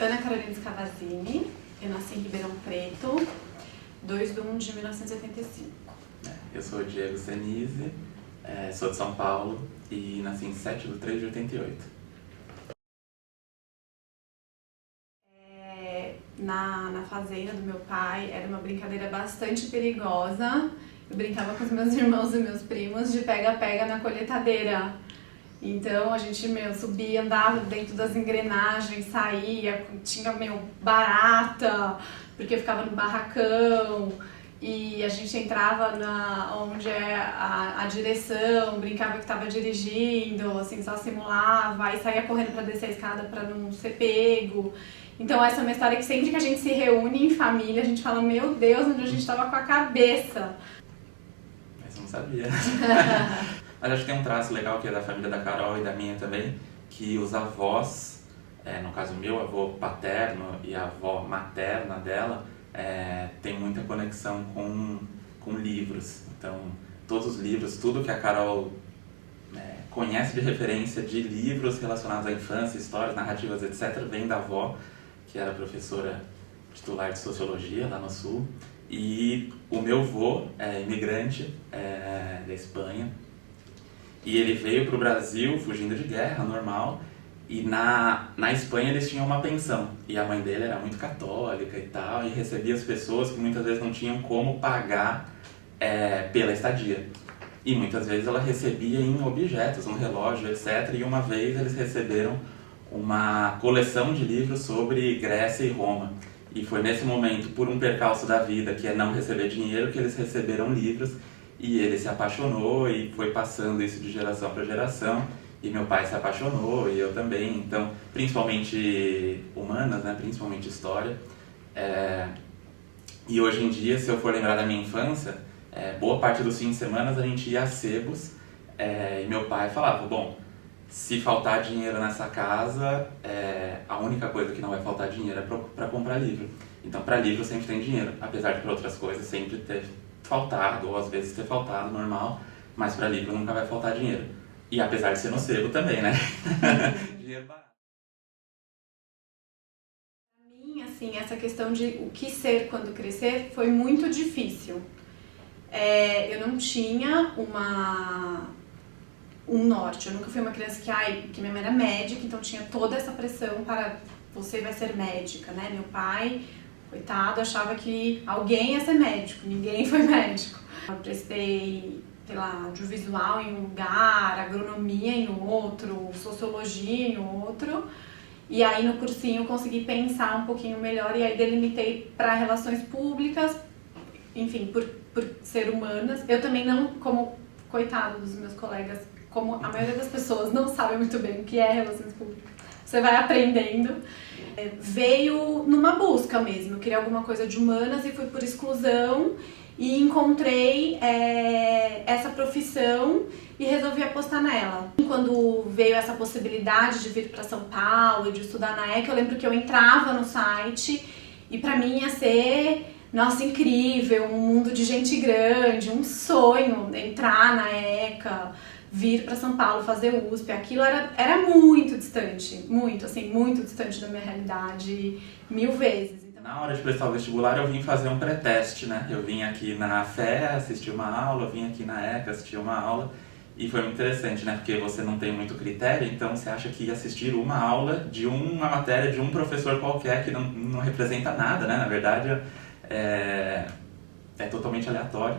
Ana Carolina Scavazini, eu nasci em Ribeirão Preto, 2/1/1985. Eu sou o Diego Senise, sou de São Paulo e nasci em 7/3/88. Na fazenda do meu pai era uma brincadeira bastante perigosa. Eu brincava com os meus irmãos e meus primos de pega-pega na colheitadeira. Então a gente, subia, andava dentro das engrenagens, saía, tinha, barata, porque ficava no barracão. E a gente entrava onde é a direção, brincava que estava dirigindo, assim, só simulava, e saía correndo para descer a escada para não ser pego. Então essa é uma história que sempre que a gente se reúne em família, a gente fala, meu Deus, onde a gente estava com a cabeça. Mas eu não sabia. Mas acho que tem um traço legal que é da família da Carol e da minha também, que os avós, no caso meu avô paterno e a avó materna dela, tem muita conexão com livros. Então, todos os livros, tudo que a Carol conhece de referência de livros relacionados à infância, histórias, narrativas, etc., vem da avó, que era professora titular de Sociologia lá no Sul. E o meu avô é imigrante da Espanha. E ele veio para o Brasil fugindo de guerra, normal. E na Espanha eles tinham uma pensão. E a mãe dele era muito católica e tal, e recebia as pessoas que muitas vezes não tinham como pagar pela estadia. E muitas vezes ela recebia em objetos, um relógio, etc. E uma vez eles receberam uma coleção de livros sobre Grécia e Roma. E foi nesse momento, por um percalço da vida, que é não receber dinheiro, que eles receberam livros. E ele se apaixonou e foi passando isso de geração para geração. E meu pai se apaixonou e eu também. Então, principalmente humanas, né? Principalmente história. E hoje em dia, se eu for lembrar da minha infância, boa parte dos fins de semana a gente ia a sebos. E meu pai falava, bom, se faltar dinheiro nessa casa, a única coisa que não vai faltar dinheiro é para comprar livro. Então, para livro sempre tem dinheiro, apesar de para outras coisas sempre ter faltado, ou às vezes ter faltado, normal, mas para livro nunca vai faltar dinheiro. E apesar de ser no sebo também, né? Dinheiro barato. Para mim, assim, essa questão de o que ser quando crescer foi muito difícil. Eu não tinha um norte. Eu nunca fui uma criança que minha mãe era médica, então tinha toda essa pressão para você vai ser médica, né? Meu pai, coitado, achava que alguém ia ser médico, ninguém foi médico. Eu prestei, audiovisual em um lugar, agronomia em outro, sociologia em outro. E aí no cursinho eu consegui pensar um pouquinho melhor e aí delimitei para relações públicas, enfim, por ser humanas. Eu também não, como coitado dos meus colegas, como a maioria das pessoas não sabe muito bem o que é relações públicas, você vai aprendendo. Veio numa busca mesmo, eu queria alguma coisa de humanas e fui por exclusão e encontrei essa profissão e resolvi apostar nela. Quando veio essa possibilidade de vir para São Paulo e de estudar na ECA, eu lembro que eu entrava no site e para mim ia ser, nossa, incrível, um mundo de gente grande, um sonho entrar na ECA, vir para São Paulo, fazer USP, aquilo era muito distante, muito distante da minha realidade, 1000 vezes. Então, na hora de prestar o vestibular eu vim fazer um pré-teste, né? Eu vim aqui na FE assistir uma aula, eu vim aqui na ECA assistir uma aula e foi muito interessante, né? Porque você não tem muito critério, então você acha que ia assistir uma aula de uma matéria de um professor qualquer que não representa nada, né? Na verdade é totalmente aleatório.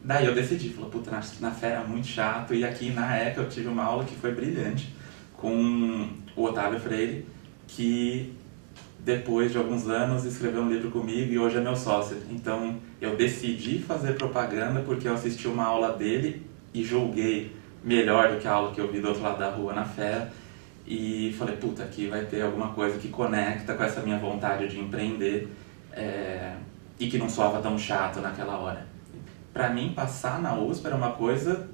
Daí eu decidi, falei, puta, na FE era muito chato e aqui na ECA eu tive uma aula que foi brilhante com o Otávio Freire, que depois de alguns anos escreveu um livro comigo e hoje é meu sócio. Então eu decidi fazer propaganda porque eu assisti uma aula dele e julguei melhor do que a aula que eu vi do outro lado da rua na FE e falei, puta, aqui vai ter alguma coisa que conecta com essa minha vontade de empreender e que não soava tão chato naquela hora. Pra mim, passar na USP era uma coisa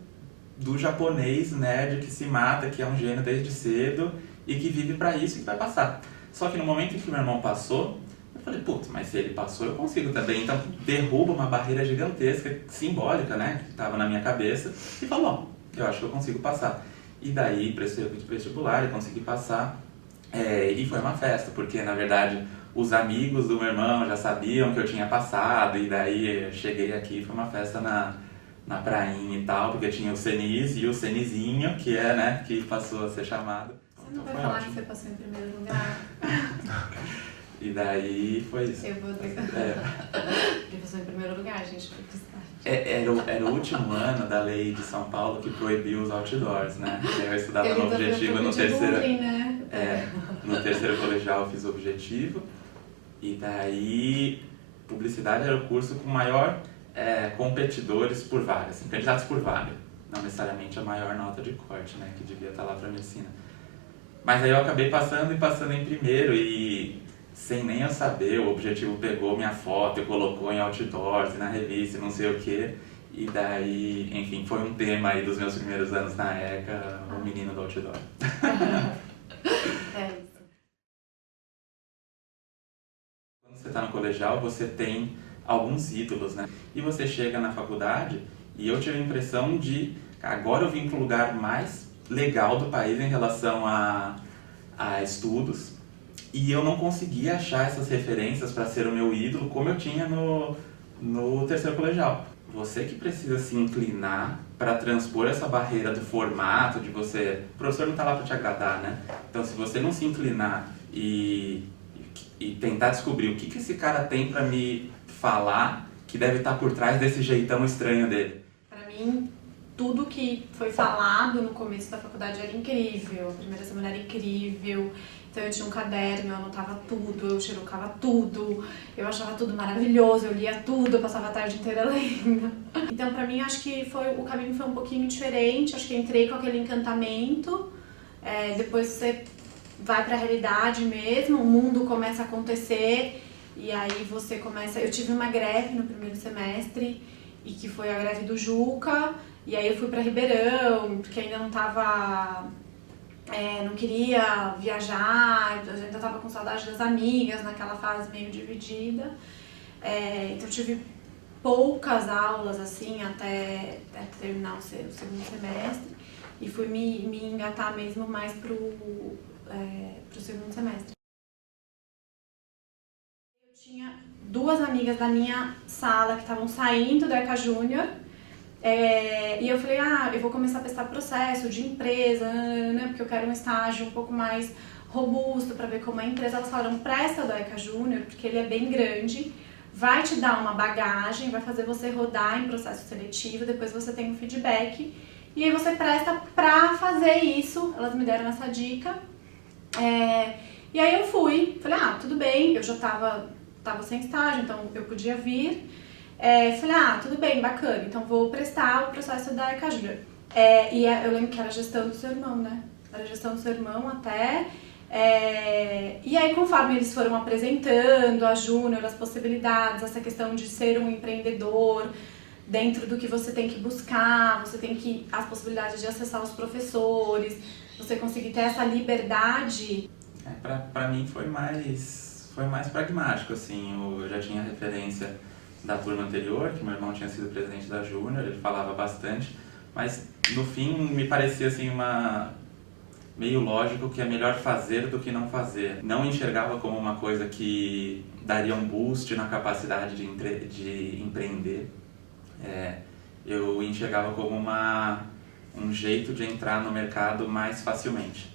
do japonês nerd que se mata, que é um gênio desde cedo e que vive pra isso e que vai passar. Só que no momento em que meu irmão passou, eu falei, putz, mas se ele passou, eu consigo também. Então, derruba uma barreira gigantesca, simbólica, né, que estava na minha cabeça e falou, bom, eu acho que eu consigo passar. E daí, prestei o vestibular e consegui passar. E foi uma festa, porque na verdade os amigos do meu irmão já sabiam que eu tinha passado, e daí eu cheguei aqui, foi uma festa na prainha e tal, porque tinha o Senis e o Senizinho, que é, né, que passou a ser chamado. Você Então não vai foi falar ótimo. que você passou em primeiro lugar? E daí foi isso. Eu vou ter que... É. Ele passou em primeiro lugar, gente, foi destaque. Era o último ano da lei de São Paulo que proibiu os outdoors, né? Eu estudava Ele no Objetivo no terceiro. Bullying, né? No terceiro colegial eu fiz o Objetivo. E daí, publicidade era o curso com maior competidores por vaga, assim, candidatos por vaga. Não necessariamente a maior nota de corte, né? Que devia estar lá para medicina. Mas aí eu acabei passando em primeiro e sem nem eu saber, o Objetivo pegou minha foto e colocou em outdoors, na revista, não sei o quê. E daí, enfim, foi um tema aí dos meus primeiros anos na ECA, o menino do outdoor. É isso. Quando você está no colegial, você tem alguns ídolos, né? E você chega na faculdade e eu tive a impressão de agora eu vim para o lugar mais legal do país em relação a estudos. E eu não conseguia achar essas referências para ser o meu ídolo como eu tinha no terceiro colegial. Você que precisa se inclinar para transpor essa barreira do formato, de você... O professor não está lá para te agradar, né? Então, se você não se inclinar e tentar descobrir o que esse cara tem para me falar que deve estar por trás desse jeitão estranho dele. Para mim, tudo que foi falado no começo da faculdade era incrível. A primeira semana era incrível. Então eu tinha um caderno, eu anotava tudo, eu xerocava tudo, eu achava tudo maravilhoso, eu lia tudo, eu passava a tarde inteira lendo. Então pra mim acho que o caminho foi um pouquinho diferente, acho que eu entrei com aquele encantamento, depois você vai pra realidade mesmo, o mundo começa a acontecer e aí você começa... Eu tive uma greve no primeiro semestre, e que foi a greve do Juca, e aí eu fui pra Ribeirão, porque ainda não tava... não queria viajar, eu ainda estava com saudade das amigas, naquela fase meio dividida. Então eu tive poucas aulas assim até terminar o segundo semestre e fui me engatar mesmo mais pro segundo semestre. Eu tinha duas amigas da minha sala que estavam saindo da ECA Júnior. E eu falei, eu vou começar a prestar processo de empresa, né, porque eu quero um estágio um pouco mais robusto para ver como é a empresa. Elas falaram, presta da ECA Júnior, porque ele é bem grande, vai te dar uma bagagem, vai fazer você rodar em processo seletivo, depois você tem um feedback, e aí você presta pra fazer isso. Elas me deram essa dica, e aí eu fui, falei, tudo bem, eu já tava sem estágio, então eu podia vir. Falei, tudo bem, bacana, então vou prestar o processo da ECA Júnior. Eu lembro que era gestão do seu irmão, né? Era gestão do seu irmão até. E aí, conforme eles foram apresentando a Júnior, as possibilidades, essa questão de ser um empreendedor, dentro do que você tem que buscar, você tem que... as possibilidades de acessar os professores, você conseguir ter essa liberdade. Pra mim foi mais pragmático, assim, eu já tinha referência da turma anterior, que meu irmão tinha sido presidente da Júnior, ele falava bastante, mas no fim me parecia assim meio lógico que é melhor fazer do que não fazer. Não enxergava como uma coisa que daria um boost na capacidade de empreender. Eu enxergava como um jeito de entrar no mercado mais facilmente.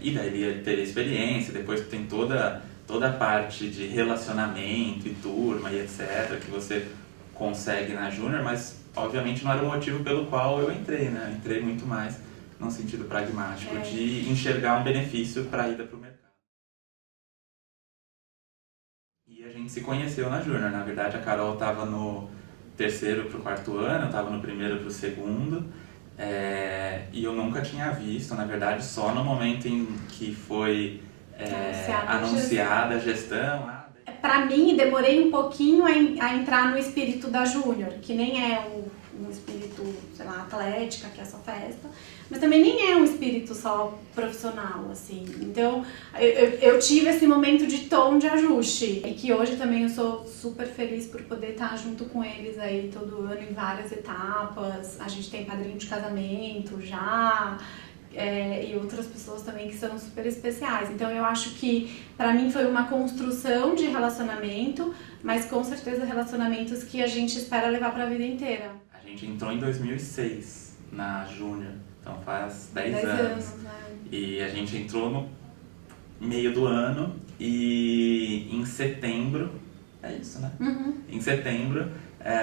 E daí ele teria experiência, depois tem toda a parte de relacionamento e turma e etc. que você consegue na Júnior, mas obviamente não era o motivo pelo qual eu entrei, né? Eu entrei muito mais num sentido pragmático, de enxergar um benefício para a ida para o mercado. E a gente se conheceu na Júnior. Na verdade, a Carol estava no terceiro para o quarto ano, eu estava no primeiro para o segundo. E eu nunca tinha visto, na verdade, só no momento em que foi anunciada a gestão. Pra mim, demorei um pouquinho a entrar no espírito da Júnior, que nem é um espírito, sei lá, atlética, que é só festa, mas também nem é um espírito só profissional, assim. Então, eu tive esse momento de tom de ajuste, e que hoje também eu sou super feliz por poder estar junto com eles aí todo ano em várias etapas. A gente tem padrinho de casamento já, e outras pessoas também que são super especiais. Então eu acho que pra mim foi uma construção de relacionamento, mas com certeza relacionamentos que a gente espera levar pra vida inteira. A gente entrou em 2006 na Júnior, então faz 10 10 anos. anos, né? E a gente entrou no meio do ano e em setembro, é isso, né? Uhum. Em setembro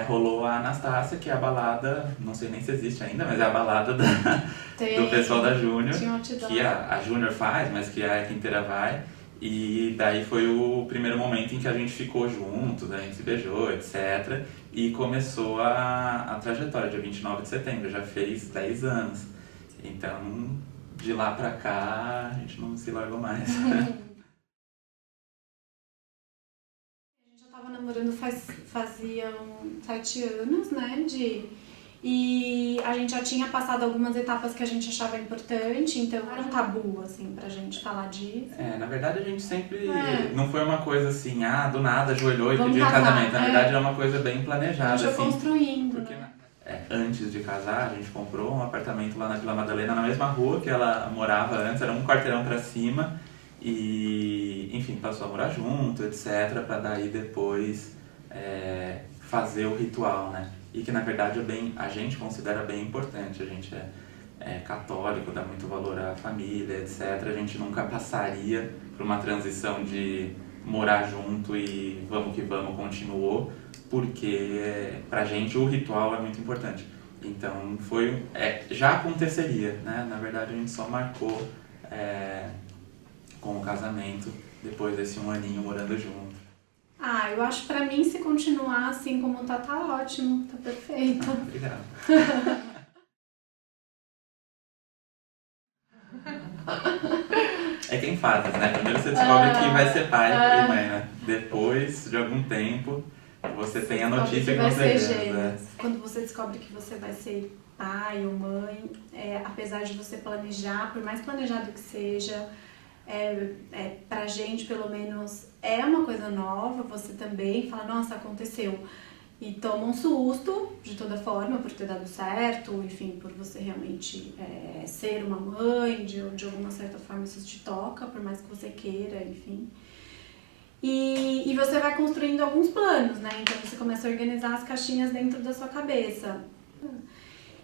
rolou a Anastácia, que é a balada, não sei nem se existe ainda, mas é a balada do pessoal da Júnior, que a Júnior faz, mas que a ECA inteira vai. E daí foi o primeiro momento em que a gente ficou juntos, a gente se beijou, etc. E começou a trajetória, dia 29 de setembro, já fez 10 anos. Então, de lá pra cá, a gente não se largou mais. A gente já tava namorando faziam 7 anos, né? E a gente já tinha passado algumas etapas que a gente achava importante, então era um tabu, assim, pra gente falar disso. Na verdade a gente sempre... Não foi uma coisa assim, do nada ajoelhou e Vamos pediu em casar, casamento. Na verdade era uma coisa bem planejada, a gente foi assim. construindo, Porque né? antes de casar, a gente comprou um apartamento lá na Vila Madalena, na mesma rua que ela morava antes, era um quarteirão pra cima. E, enfim, passou a morar junto, etc, pra daí depois fazer o ritual, né? E que na verdade a gente considera bem importante. A gente é católico, dá muito valor à família, etc. A gente nunca passaria por uma transição de morar junto e vamos que vamos, continuou, porque pra gente o ritual é muito importante. Então já aconteceria, né? Na verdade a gente só marcou com o casamento depois desse 1 aninho morando junto. Eu acho pra mim, se continuar assim como tá ótimo, tá perfeito. Obrigado. É quem faz, né? Primeiro você descobre que vai ser pai e mãe, né? Depois de algum tempo, você tem a notícia que você gêmeos. Quando você descobre que você vai ser pai ou mãe, apesar de você planejar, por mais planejado que seja, pra gente pelo menos é uma coisa nova, você também fala, nossa, aconteceu. E toma um susto, de toda forma, por ter dado certo, enfim, por você realmente ser uma mãe, de alguma certa forma isso te toca, por mais que você queira, enfim. E você vai construindo alguns planos, né? Então você começa a organizar as caixinhas dentro da sua cabeça.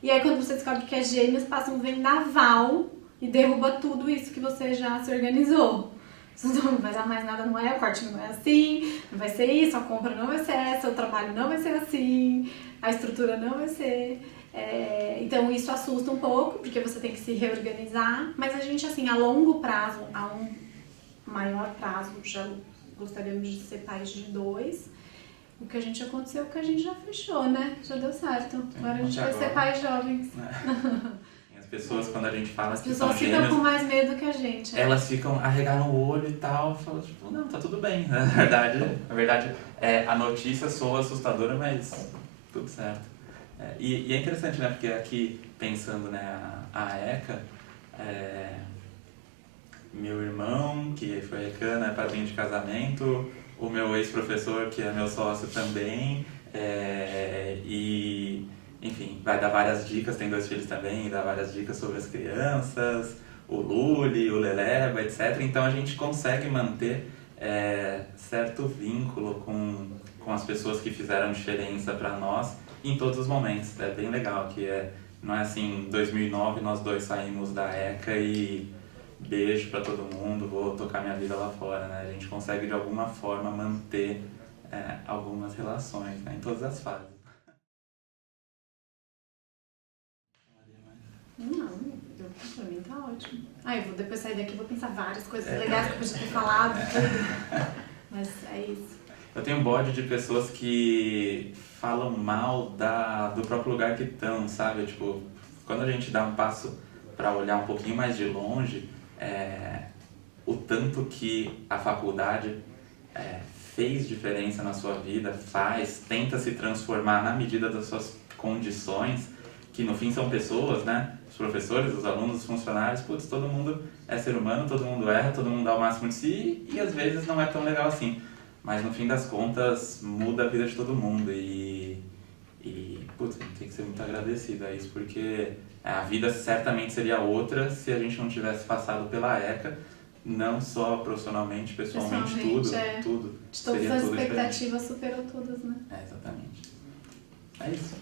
E aí quando você descobre que é gêmeos, passa um vendaval e derruba tudo isso que você já se organizou. Não vai dar mais nada, não é, o quartinho não é assim, não vai ser isso, a compra não vai ser essa, o trabalho não vai ser assim, a estrutura não vai ser. Então isso assusta um pouco, porque você tem que se reorganizar, mas a gente, assim, a longo prazo, a um maior prazo, já gostaríamos de ser pais de 2. O que a gente aconteceu é que a gente já fechou, né? Já deu certo. Agora a gente vai ser pais jovens. As pessoas, quando a gente fala As que são pessoas gêmeos, ficam com mais medo que a gente. Elas ficam arregaram o olho e tal, falam tipo, não, tá tudo bem. Na verdade a notícia soa assustadora, mas tudo certo. E é interessante, né, porque aqui, pensando, né, a ECA, meu irmão, que foi ECAN, é padrinho de casamento, o meu ex-professor, que é meu sócio também, e, enfim, vai dar várias dicas, tem 2 filhos também, dá várias dicas sobre as crianças, o Luli, o Leleba, etc. Então a gente consegue manter certo vínculo com as pessoas que fizeram diferença para nós em todos os momentos. É bem legal, que não é assim, em 2009 nós 2 saímos da ECA e beijo para todo mundo, vou tocar minha vida lá fora, né? A gente consegue de alguma forma manter algumas relações, né? Em todas as fases. Não, pra mim tá ótimo. Eu vou depois sair daqui e vou pensar várias coisas legais que eu podia ter falado, tudo. Mas é isso. Eu tenho um bode de pessoas que falam mal do próprio lugar que estão, sabe? Tipo, quando a gente dá um passo para olhar um pouquinho mais de longe, o tanto que a faculdade fez diferença na sua vida, tenta se transformar na medida das suas condições, que no fim são pessoas, né? Os professores, os alunos, os funcionários, todo mundo é ser humano, todo mundo erra, todo mundo dá o máximo de si e às vezes não é tão legal assim. Mas no fim das contas muda a vida de todo mundo e a gente tem que ser muito agradecido a isso, porque a vida certamente seria outra se a gente não tivesse passado pela ECA, não só profissionalmente, pessoalmente, tudo. De todas Seria as tudo diferente. expectativas superou todas, né? Exatamente. É isso.